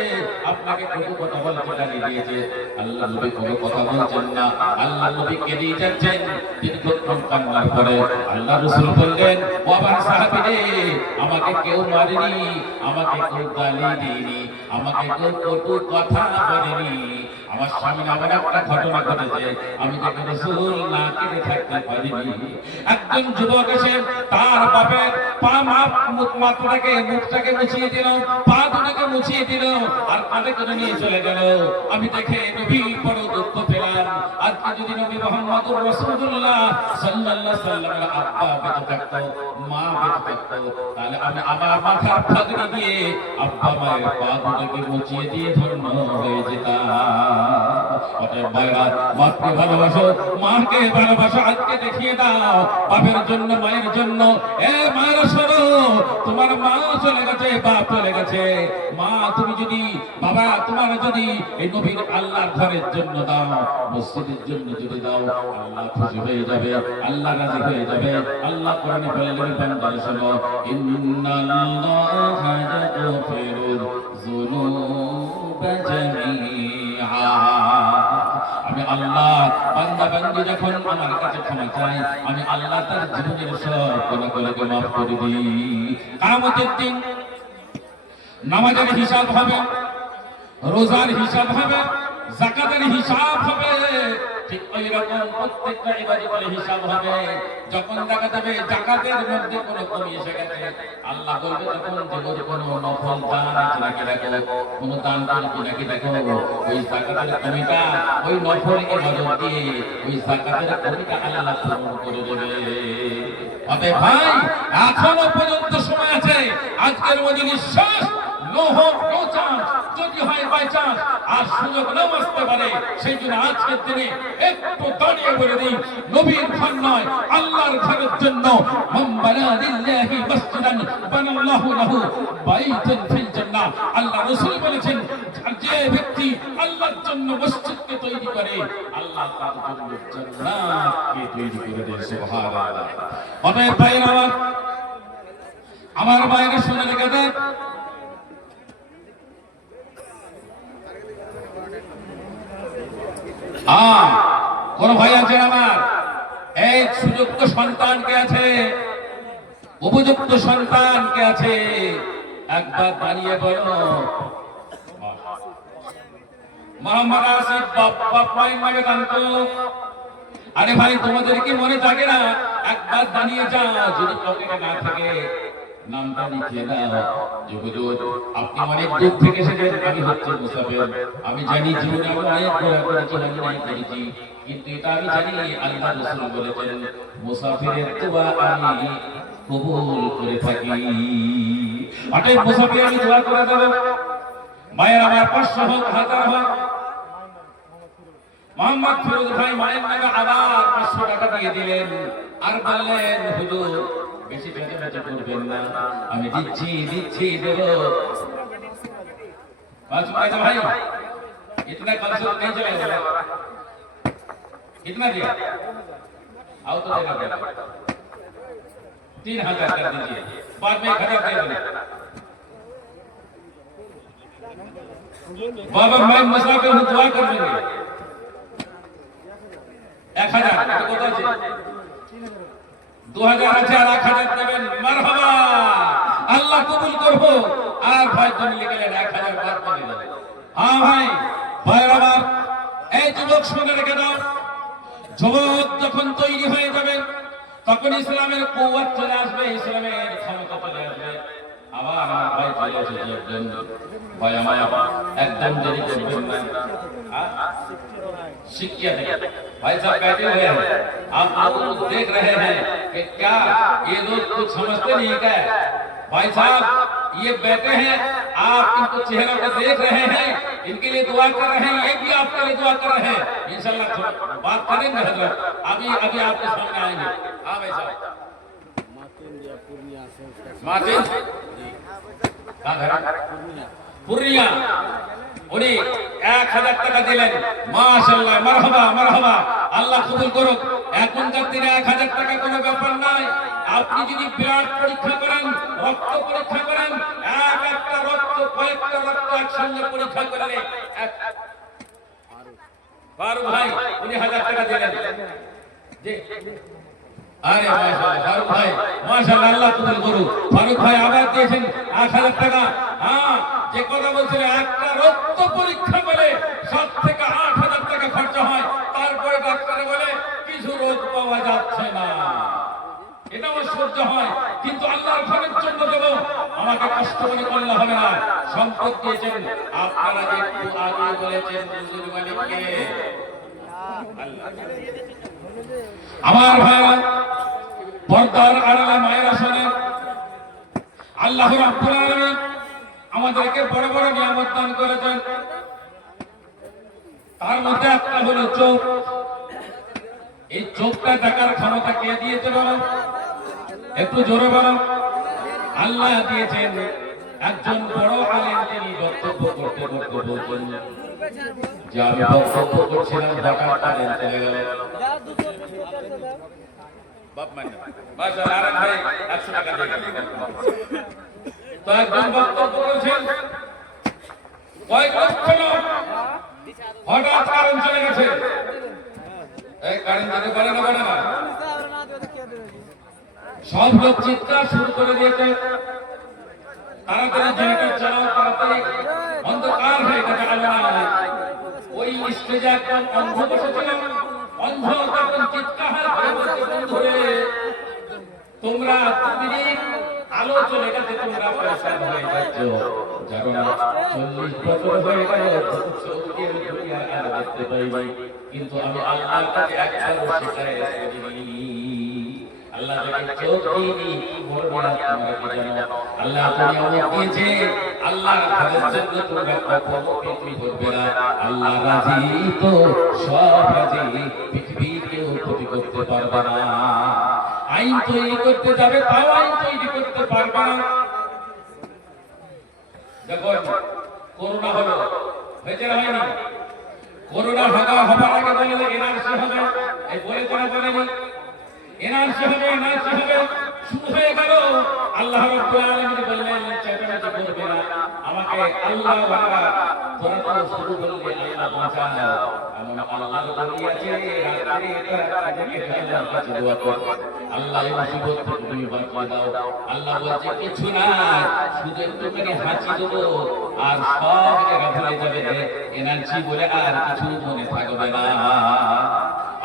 আপনাকে কটু কথা বলতে গালি দিয়েছে? আল্লাহ নবী কোনো কথা বলছেন না, আল্লাহ নবী কেঁদেই যাচ্ছেন। দীর্ঘক্ষণ কান্নার পরে আল্লাহ রাসূল বললেন ও আমার সাহাবীরে আমাকে কেউ মারেনি, আমাকে কেউ গালি দেয়নি, আমাকে কেউ কটু কথা বলেনি, আমার সামনে আবার একটা ঘটনা ঘটেছে, আমি দেখে রাসূল না কেটে থাকতে পারিনি। একজন যুবক এসে তার বাপের পা মাথাটাকে মুখটাকে মুছিয়ে দিল, পা দুটাকে মুছিয়ে দিল, আর কাঁধে করে নিয়ে চলে গেল। আমি দেখে নবী বড় দুঃখ পেলাম। আজকে যদি নবী মুহাম্মদুর রাসূলুল্লাহ সাল্লাল্লাহু আলাইহি ওয়াসাল্লামের আব্বা বেঁচে থাকতো, মা বেঁচে থাকতো, তাহলে আমি আমার মাথার পাগড়ি দিয়ে আব্বা মায়ের পা দুটাকে মুছিয়ে দিয়ে ধন্য হয়ে যেতাম। অতএব ভাইরা, বাপকে ভালোবাসো, মাকে ভালোবাসো, আজকে দেখিয়ে দাও বাপের জন্য, মায়ের জন্য। এ মায়ের শোনো, তোমার মা চলে গেছে, বাপ চলে গেছে, মা তুমি যদি, বাবা তোমার যদি এই নবীর আল্লাহর ঘরের জন্য দাও, মসজিদের জন্য যদি দাও, আল্লাহ খুশি হয়ে যাবে, আল্লাহ রাজি হয়ে যাবে। আল্লাহ কোরআনে বললেন, বান্দারা শোনো, ইন্নাল্লাহা ইয়াগফিরুয যুনুবা জামিআ। আমি আল্লাহ, বান্দা বান্দি যখন আমার কাছে ক্ষমা চায়, আমি আল্লাহ তার জীবনের সব গুনাহগুলোকে মাফ করে দিই। কিয়ামতের দিন নামাজের হিসাব হবে, রোজার হিসাব হবে, যাকাতের হিসাব হবে, ঠিক ওই রকম প্রত্যেকটা ইবাদতের হিসাব হবে। যখন দেখা যাবে যাকাতের মধ্যে কোনো কমি এসে গেছে, আল্লাহ বলবে তখন যে কোনো নফল দান আছে নাকি দেখো, কোনো দান করি নাকি দেখো, ওই যাকাতের কমিটা ওই নফল ইবাদত দিয়ে ওই যাকাতের কমিটা আল্লাহ পূরণ করে দেবে। অতএব ভাই, এখনো পর্যন্ত সময় আছে, আজকের মজলিস শেষ, নো হোপ নো চান্স, যদি হয় বাই চান্স আর সুযোগ নাও আসতে পারে, সেই জন্য আজকের দিনে একটু দাঁড়িয়ে বলে দিই, নবীর ঘর নয় আল্লাহর ঘরের জন্য, মান বানা লিল্লাহি মাসজিদান বানাল্লাহু লাহু বাইতান ফিল জান্নাহ। আল্লাহ রাসূল বলেছেন, যে ব্যক্তি আল্লাহর জন্য মসজিদকে তৈরি করে, আল্লাহ তার জন্য জান্নাতকে তৈরি করে দেয়। সুবহানাল্লাহ। অতএব ভাইরা আমার বাইরে শুনে রেখে দেন, কোন ভাই আছে আমার, এই সুযোগ্য সন্তান কে আছে, উপযুক্ত সন্তান কে আছে, একবার দাঁড়িয়ে বলো মোহাম্মদ আসিফ বাপ মায়ের নামে দান করো। আরে ভাই, তোমাদের কি মনে থাকে না? একবার দাঁড়িয়ে যাও, যদি পকেটে না থাকে নামটা লিখে দাও। আপনি অনেক দূর থেকে এসেছেন, আমি হচ্ছে মুসাফির, আমি জানি জীবনে আমি অনেক ঘোরাঘুরি করেছি, কিন্তু এটা আমি জানি আল্লাহ রাসূল বলেছেন, মুসাফিরের দোয়া আমি কবুল করে থাকি। অতএব মুসাফির আমি দোয়া করে দেব, মায়ের আমার 500 হোক, 1000 হোক। মোহাম্মদ ফিরোজ ভাই মায়ের নামে আবার 500 টাকা দিয়ে দিলেন, আর বললেন, হুজুর বেশি বেশি বেশি করবেন না, আমি দিচ্ছি দেব। भाई इतना कम से नहीं चलेगा, कितना दिया? आओ तो देना पड़ेगा, 3000 कर दीजिए, बाद में 1000 दे देना। बाबा मैं मुसाफिर हूँ, दुआ कर लेंगे। 1000 तो कत আছে? 2000 আছে আর 1000 দেবেন। মারহাবা, আল্লাহ কবুল করব। আর ভাই তুমি লিখে নেন 1000 বাদ করে দেন। হ্যাঁ ভাই, ভাইরা আমার, এই যুবক শুনে রেখে দাও, যুবক যখন তৈরি হয়ে যাবে তখন ইসলামের কুওয়াত চলে আসবে, ইসলামের ক্ষমতা চলে আসবে। আবার আমার ভাই চলে এসেছে একজন ভাই, আমার একদম দেরি করবেন না, शिक्षा दें। भाई साहब बैठे हुए हैं, आप लोग देख रहे हैं कि क्या ये लोग कुछ समझते नहीं क्या? भाई साहब ये बैठे हैं, आप इनको चेहरा को देख रहे हैं, इनके लिए दुआ कर रहे हैं, ये भी आपके लिए दुआ कर रहे हैं। इंशाल्लाह बात करेंगे हजरत, अभी आपके सामने आएंगे। हाँ भाई साहब, मार्टिन पूर्णिया উনি 1000 টাকা দিলেন। মাশাআল্লাহ, মারহাবা মারহাবা, আল্লাহ কবুল করুক। এখনকার দিনে 1000 টাকা কোনো ব্যাপার নয়। আপনি যদি ব্লাড পরীক্ষা করেন, রক্ত পরীক্ষা করেন, একটা রক্ত কয়েকটা রক্ত একসঙ্গে পরীক্ষা করলে ফারুক ভাই উনি 1000 টাকা দিলেন। জি, আরে মাশাআল্লাহ ফারুক ভাই মাশাআল্লাহ, আল্লাহ কবুল করুন। ফারুক ভাই আবার দিয়েছেন 8,000 টাকা। যে কথা বলছিল একটা রক্ত পরীক্ষা করে 7 থেকে 8,000 টাকা খরচা হয়, তারপরে ডাক্তারে বলে কিছু রোগ পাওয়া যাচ্ছে না। এটা আমার সহ্য হয়, কিন্তু আল্লাহর ঘরের জন্য দেব, আমাকে কষ্ট মনে করলে হবে না। সম্পদ দিয়েছেন আপনারা, যে একটু আগে বলেছেন হুজুর মালিককে। আমার ভাইরা, পর্দার আড়ালে মায়েরা শোনেন, আল্লাহ রাব্বুল আলামিন আমাদেরকে বড় বড় নিয়ামত দান করেছেন। তার মধ্যে একটা হলো চোখ। এই চোখটা দেখার ক্ষমতা কে দিয়েছে বলো? একটু জোরে বলো। আল্লাহ দিয়েছেন। একজন বড় আলেম তিনি বক্তব্য করতে করতে বলছেন যে আমি বক্তব্য করছিলাম, হঠাৎ কারেন্ট চলে গেল। তো একজন বক্তব্য করছেন, কয়েক লক্ষ লোক, হঠাৎ কারেন্ট চলে গেছে। এই কারেন্ট যেতে পারে না, পারে না। সব লোক চিৎকার শুরু করে দিয়েছে, তাড়াতাড়ি জেনারেটর চালাও, তাড়াতাড়ি অন্ধকার হয়ে গেছে, আলো নাই। ওই স্টেজে একজন অন্ধ বসেছিল, অন্ধ তখন চিৎকার করে বলছে, বন্ধুরে তোমরা প্রতিদিন আলো চলে গেছে, তোমরা পয়সা হয়ে যাচ্ছ, জানো না 40 বছর হয়ে গেল চোখের দুনিয়ার আলো দেখতে পাই, কিন্তু আমি আল্লাহর কাছে একবারও শিকায়ত করিনি। আল্লাহ যাকে চোখ দিইনি বলবো না তোমরা কি জানো? আল্লাহ দুনিয়া দিয়েছে, আল্লাহর ঘরের জন্য তোমরা কখনো বিক্রি করবে না। আল্লাহ রাজি তো সব রাজি, পৃথিবীর কেউ ক্ষতি করতে পারবে না। আইন তৈরি করতে যাবে, তাও আইন তৈরি করতে পারবে না। দেখো করোনা হলো, হয়েছে না হয়নি? করোনা হবার আগে বলে এনআরসি হবে, এই বলে তারা বলেনি এনআরসি হবে, এনআরসি হবে, শুরু হয়ে গেল। আল্লাহ রাব্বুল আলামিন বললেন চেতনাতে করবে না, আমাকে আল্লাহ বাবা তোরা তো শুরু করলে আল্লাহ বাঁচাও। এমন আল্লাহর বলি আছে, রাতে এটা থেকে আল্লাহর কাছে দোয়া কর, আল্লাহ এই মুসিবত থেকে তুমি বাঁচিয়ে দাও। আল্লাহ বলছে কিছু না, শুধু একটুখানি হাঁচি দেবো আর সব জায়গা ভুলে যাবে, এনআরসি বলে আর কিছু মনে থাকবে না।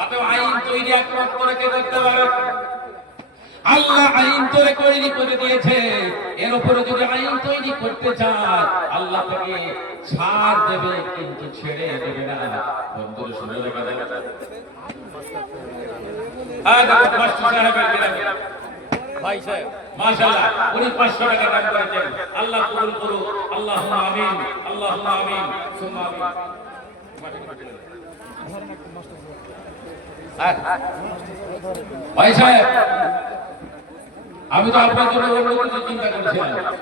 অতএব আইন তৈরি একমাত্র কে করতে পারে? আল্লাহ আইন তৈরি করে দিয়েছে। এর উপরে যদি আইন তৈরি করতে চায়, আল্লাহ তাকে ছাড় দেবে, কিন্তু ছেড়ে দেবে না। বন্ধুরা শুনে রাখবেন, ভাই সাহেব মাশাআল্লাহ উনি 500 টাকা দান করেছেন। আল্লাহ কবুল করুন, আল্লাহুম্মা আমিন, আল্লাহুম্মা আমিন, সুম্মা আমিন। ভাই সাহেব, আমি তো আপনার জন্য অন্য কিছু চিন্তা করছিলাম,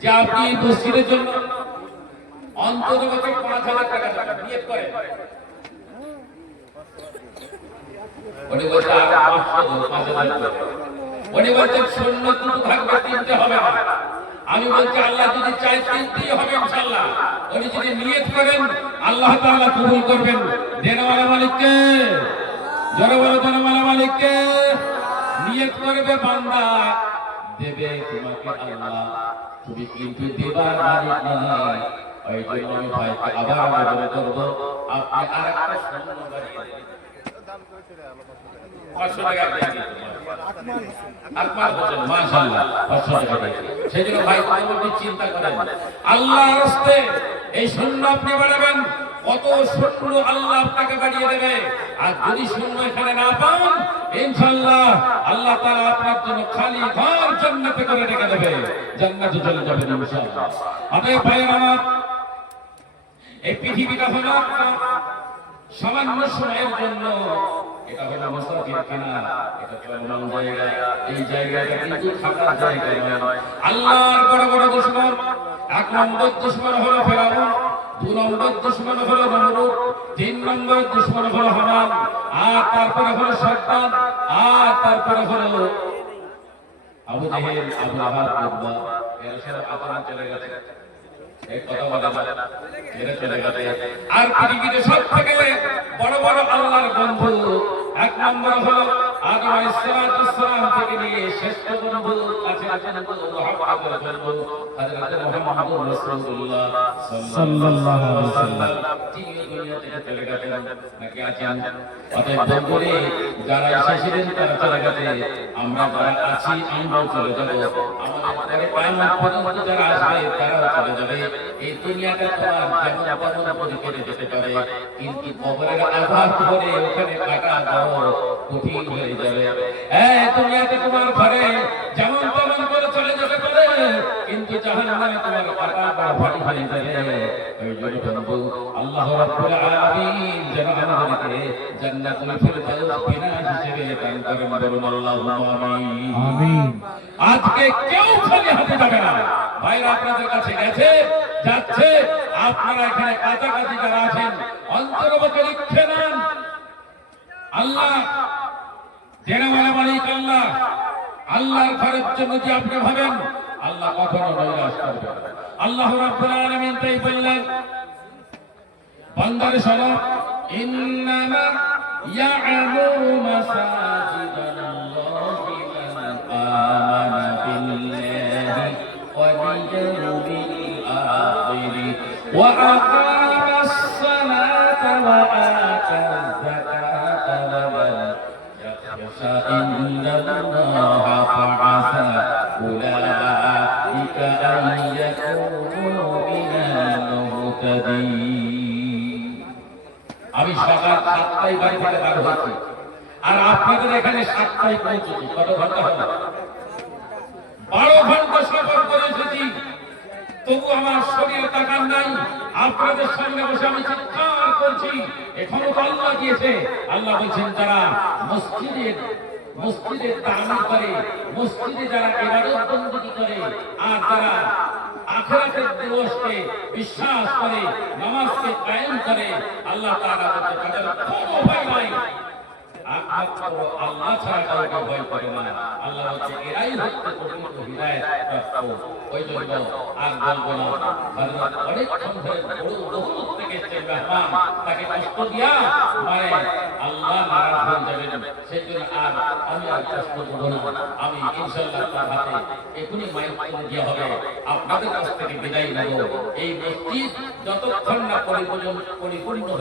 যে আপনি মসজিদের জন্য অন্ততপক্ষে 5,000 টাকা নিয়ত করেন। উনি বলছে আর 5,000, উনি বলছেন শূন্য দুটো থাকবে, 3টে হবে না। আমি বলছি আল্লাহ যদি চাই 3টেই হবে ইনশাআল্লাহ। উনি যদি নিয়ত করেন, আল্লাহ তাআলা কবুল করবেন। দেনওয়ালা মালিককে জোরে বলো, দেনওয়ালা মালিককে। নিয়ত করবে বান্দা, দেবে তোমাকে আল্লাহ, তুমি কিন্তু দেবার মালিক নয়। ওই জন্য আমি ভাইকে আবার আবেদন করবো, আপনি আরেকটা শূন্য বাড়িয়ে দেন। 500 টাকা দিয়ে দিন। আত্মার বচন মাশাআল্লাহ 500 টাকা দিয়ে। সেজন্য ভাই আপনি চিন্তা করেন, আল্লাহর রাস্তায় এই শূন্য আপনি বাড়াবেন, কত শূন্য আল্লাহ আপনাকে বাড়িয়ে দেবে। আর যদি শূন্য এখানে না পান, ইনশাআল্লাহ আল্লাহ তাআলা আপনার জন্য খালি ঘর জান্নাতে করে রেখে দেবে, জান্নাতে চলে যাবেন ইনশাআল্লাহ। অতএব ভাইরা আমার, এই পৃথিবীটা হলো সামান্য সময়ের জন্য। এটা হলো মুসাফিরখানা, এটা চলমান জায়গা। এই জায়গাটা কিন্তু থাকার জায়গা নয়। আল্লাহর বড় বড় দুশমন, 1 নম্বর দুশমন হলো ফেরাউন, 2 নম্বর দুশমন হলো নমরুদ, 3 নম্বর দুশমন হলো হামান, আর তারপরে হলো শয়তান, আর তারপরে হলো আবু জাহেল, আবু লাহাব, উতবা। এরা সব আতঙ্ক চলে গেছে, এই কথা বলে না, এরা চলে গেছে। আর পৃথিবীতে সবথেকে বড় বড় আল্লাহর বন্ধু 1 নম্বর হলো আদম আলাইহিস সালাম থেকে নিয়ে শেষ পর্যন্ত কাছে মুহাম্মদের জন্য হযরত মুহাম্মদুর রাসূলুল্লাহ সাল্লাল্লাহু আলাইহি ওয়াসাল্লাম তিনি দুনিয়া থেকে চলে গেছেন নাকি আছেন অতএব বন্ধুরে যারা এসেছিলেন তারা চলে গেছে আমরা যারা আছি আমরাও চলে যাব আমাদের পরে কিয়ামত পর্যন্ত যারা আসবে তারাও চলে যাবে এই দুনিয়াটা তোমার যেমন তেমন করে কেটে যেতে পারে কিন্তু কবরের আযাব করে ওখানে কাটা দাও কঠিন হয়ে যাবে এই দুনিয়াতে তোমার ঘরে যেমন তেমন করে চলে যেতে পারে কিন্তু জাহান্নামে তোমার কাটা বড় ভারী হয়ে যাবে এই জন্য বন্ধু আল্লাহ রাব্বুল আলামিন যেন আমাদেরকে জান্নাতুল ফিরদাউস বিনা হিসেবে দান করেন বলুন আল্লাহুম্মা আমিন আমিন আজকে কেউ খালি হাতে যাবে না ভাইরা আপনাদের কাছে গেছে যাচ্ছে আপনারা এখানে কাছাকাছি যারা আছেন অন্তরবকে লিখে নেন আল্লাহ জেনে বলে মালিক আল্লাহ আল্লাহর ঘরের জন্য যে আপনি ভাবেন আল্লাহ কখনো নৈরাশ করবে না। আল্লাহ রাব্বুল আলামিন তাই বললেন বান্দারে শোনো ইন্নামা ইয়া'মুরু মাসাজিদাল্লাহি মান আমানা বিল্লাহি ওয়াল ইয়াউমিল আখির ওয়া আকামাস সালাতা ওয়া আতাজ যাকাতা ওয়া lam yakhsha illallaha fa'asa ulaika an yakunu minal মুহতাদিন। আমি সকাল 7টায় বাড়ি থেকে বার হয়েছি আর আপনাদের এখানে 7টায় পৌঁছেছি কত ঘন্টা হলো 12 ঘন্টা সফর করে এসেছি তবু আমার শরীর তাকান নাই আপনাদের সামনে বসে আমি চিৎকার করছি এখনো তো আল্লাহ দিয়েছে আল্লাহ বলছেন যারা মসজিদে তামির করে মসজিদে যারা ইবাদত বندگی করে আর যারা আখিরাতের দিবসকে বিশ্বাস করে নামাজকে কায়েম করে আল্লাহ তাআলা বলতে তাদের কোনো ভয় নাই একমাত্র আল্লাহ ছাড়া কাউকে ভয় করে না আল্লাহ বলছে এরাই হচ্ছে প্রকৃত হিদায়াত প্রাপ্ত ওই জন্য আর বলবো না হযরত অনেকক্ষণ ধরে বহু থেকে এসেছে মেহমান তাকে কষ্ট দিয়া মানে আল্লাহ নারাজ হয়ে যাবেন সেজন্য আর আমি আর কষ্ট করব না আমি ইনশাআল্লাহ তার হাতে এখনই মাইক দিয়ে হবে আপনাদের কাছ থেকে বিদায় নেব এই মসজিদ যতক্ষণ না পরিপূর্ণ